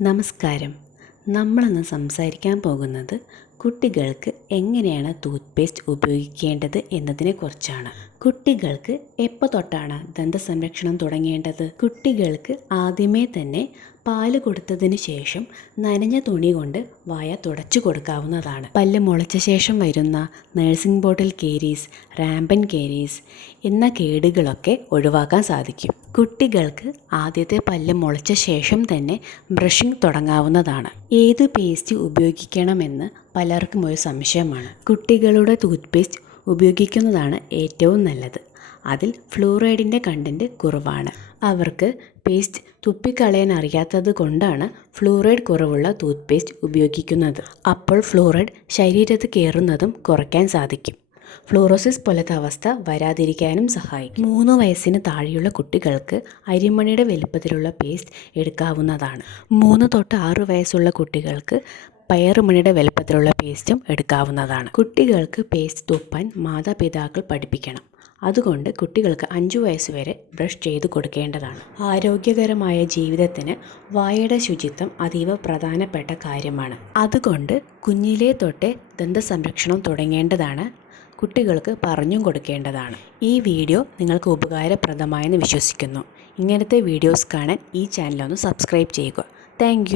നമസ്കാരം. നമ്മളിന്ന് സംസാരിക്കാൻ പോകുന്നത് കുട്ടികൾക്ക് എങ്ങനെയാണ് ടൂത്ത് പേസ്റ്റ് ഉപയോഗിക്കേണ്ടത് എന്നതിനെക്കുറിച്ചാണ് കുട്ടികൾക്ക് എപ്പോൾ തൊട്ടാണ് ദന്ത സംരക്ഷണം തുടങ്ങേണ്ടത്? കുട്ടികൾക്ക് ആദ്യമേ തന്നെ പാൽ കൊടുത്തതിന് ശേഷം നനഞ്ഞ തുണി കൊണ്ട് വായ തുടച്ചു കൊടുക്കാവുന്നതാണ്. പല്ല് മുളച്ച ശേഷം വരുന്ന nursing bottle caries rampant caries എന്ന കേടുകളൊക്കെ ഒഴിവാക്കാൻ സാധിക്കും. കുട്ടികൾക്ക് ആദ്യത്തെ പല്ല് മുളച്ച ശേഷം തന്നെ ബ്രഷിംഗ് തുടങ്ങാവുന്നതാണ്. ഏത് പേസ്റ്റ് ഉപയോഗിക്കണമെന്ന് പലർക്കും ഒരു സംശയമാണ്. കുട്ടികളുടെ ടൂത്ത് പേസ്റ്റ് ഉപയോഗിക്കുന്നതാണ് ഏറ്റവും നല്ലത്. അതിൽ ഫ്ലൂറൈഡിന്റെ കണ്ടന്റ് കുറവാണ്. അവർക്ക് പേസ്റ്റ് തുപ്പിക്കളയാൻ അറിയാത്തത് കൊണ്ടാണ് ഫ്ലൂറൈഡ് കുറവുള്ള ടൂത്ത് പേസ്റ്റ് ഉപയോഗിക്കുന്നത്. അപ്പോൾ ഫ്ലൂറൈഡ് ശരീരത്ത് കയറുന്നതും കുറയ്ക്കാൻ സാധിക്കും. ഫ്ലൂറോസിസ് പോലത്തെ അവസ്ഥ വരാതിരിക്കാനും സഹായിക്കും. മൂന്ന് വയസ്സിന് താഴെയുള്ള കുട്ടികൾക്ക് അരിമണിയുടെ വലുപ്പത്തിലുള്ള പേസ്റ്റ് എടുക്കാവുന്നതാണ്. മൂന്ന് തൊട്ട് ആറ് വയസ്സുള്ള കുട്ടികൾക്ക് പയറുമണിയുടെ വലുപ്പത്തിലുള്ള പേസ്റ്റും എടുക്കാവുന്നതാണ്. കുട്ടികൾക്ക് പേസ്റ്റ് തുപ്പാൻ മാതാപിതാക്കൾ പഠിപ്പിക്കണം. അതുകൊണ്ട് കുട്ടികൾക്ക് അഞ്ചു വയസ്സ് വരെ ബ്രഷ് ചെയ്ത് കൊടുക്കേണ്ടതാണ്. ആരോഗ്യകരമായ ജീവിതത്തിന് വായയുടെ ശുചിത്വം അതീവ പ്രധാനപ്പെട്ട കാര്യമാണ്. അതുകൊണ്ട് കുഞ്ഞിലേ തൊട്ട് ദന്ത സംരക്ഷണം തുടങ്ങേണ്ടതാണ്. കുട്ടികൾക്ക് പറഞ്ഞും കൊടുക്കേണ്ടതാണ്. ഈ വീഡിയോ നിങ്ങൾക്ക് ഉപകാരപ്രദമായെന്ന് വിശ്വസിക്കുന്നു. ഇങ്ങനത്തെ വീഡിയോസ് കാണാൻ ഈ ചാനൽ ഒന്ന് സബ്സ്ക്രൈബ് ചെയ്യുക. താങ്ക്